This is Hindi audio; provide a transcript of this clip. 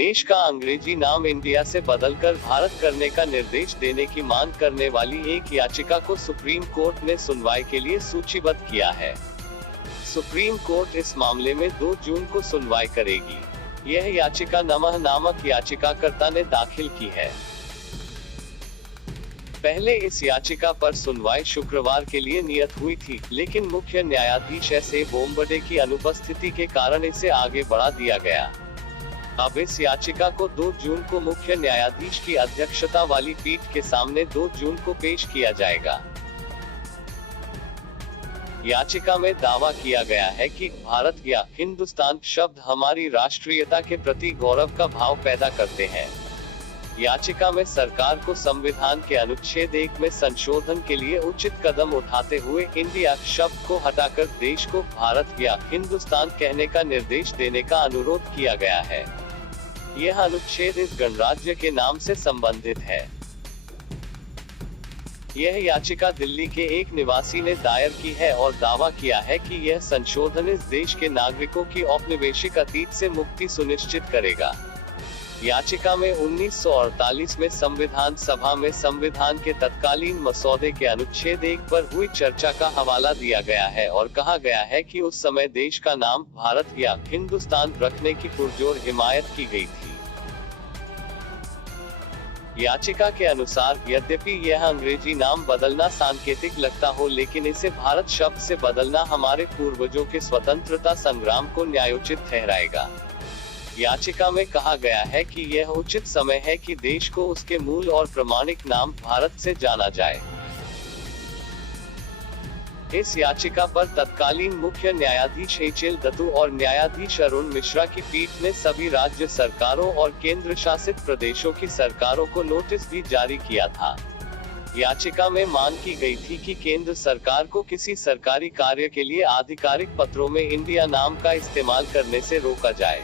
देश का अंग्रेजी नाम इंडिया से बदलकर भारत करने का निर्देश देने की मांग करने वाली एक याचिका को सुप्रीम कोर्ट ने सुनवाई के लिए सूचीबद्ध किया है। सुप्रीम कोर्ट इस मामले में 2 जून को सुनवाई करेगी। यह याचिका नमः नामक याचिकाकर्ता ने दाखिल की है। पहले इस याचिका पर सुनवाई शुक्रवार के लिए नियत हुई थी, लेकिन मुख्य न्यायाधीश एस.ए. बोबडे की अनुपस्थिति के कारण इसे आगे बढ़ा दिया गया। अब इस याचिका को 2 जून को मुख्य न्यायाधीश की अध्यक्षता वाली पीठ के सामने 2 जून को पेश किया जाएगा। याचिका में दावा किया गया है कि भारत या हिंदुस्तान शब्द हमारी राष्ट्रीयता के प्रति गौरव का भाव पैदा करते हैं। याचिका में सरकार को संविधान के अनुच्छेद 1 में संशोधन के लिए उचित कदम उठाते हुए इंडिया शब्द को हटाकर देश को भारत या हिंदुस्तान कहने का निर्देश देने का अनुरोध किया गया है। यह अनुच्छेद इस गणराज्य के नाम से संबंधित है। यह याचिका दिल्ली के एक निवासी ने दायर की है और दावा किया है कि यह संशोधन इस देश के नागरिकों की औपनिवेशिक अतीत से मुक्ति सुनिश्चित करेगा। याचिका में 1948 में संविधान सभा में संविधान के तत्कालीन मसौदे के अनुच्छेद 1 पर हुई चर्चा का हवाला दिया गया है और कहा गया है कि उस समय देश का नाम भारत या हिंदुस्तान रखने की पुरजोर हिमायत की गई थी। याचिका के अनुसार यद्यपि यह अंग्रेजी नाम बदलना सांकेतिक लगता हो, लेकिन इसे भारत शब्द से बदलना हमारे पूर्वजों के स्वतंत्रता संग्राम को न्यायोचित ठहराएगा। याचिका में कहा गया है कि यह उचित समय है कि देश को उसके मूल और प्रमाणिक नाम भारत से जाना जाए। इस याचिका पर तत्कालीन मुख्य न्यायाधीश एच.एल. दत्तू और न्यायाधीश अरुण मिश्रा की पीठ ने सभी राज्य सरकारों और केंद्र शासित प्रदेशों की सरकारों को नोटिस भी जारी किया था। याचिका में मांग की गई थी कि केंद्र सरकार को किसी सरकारी कार्य के लिए आधिकारिक पत्रों में इंडिया नाम का इस्तेमाल करने से रोका जाए।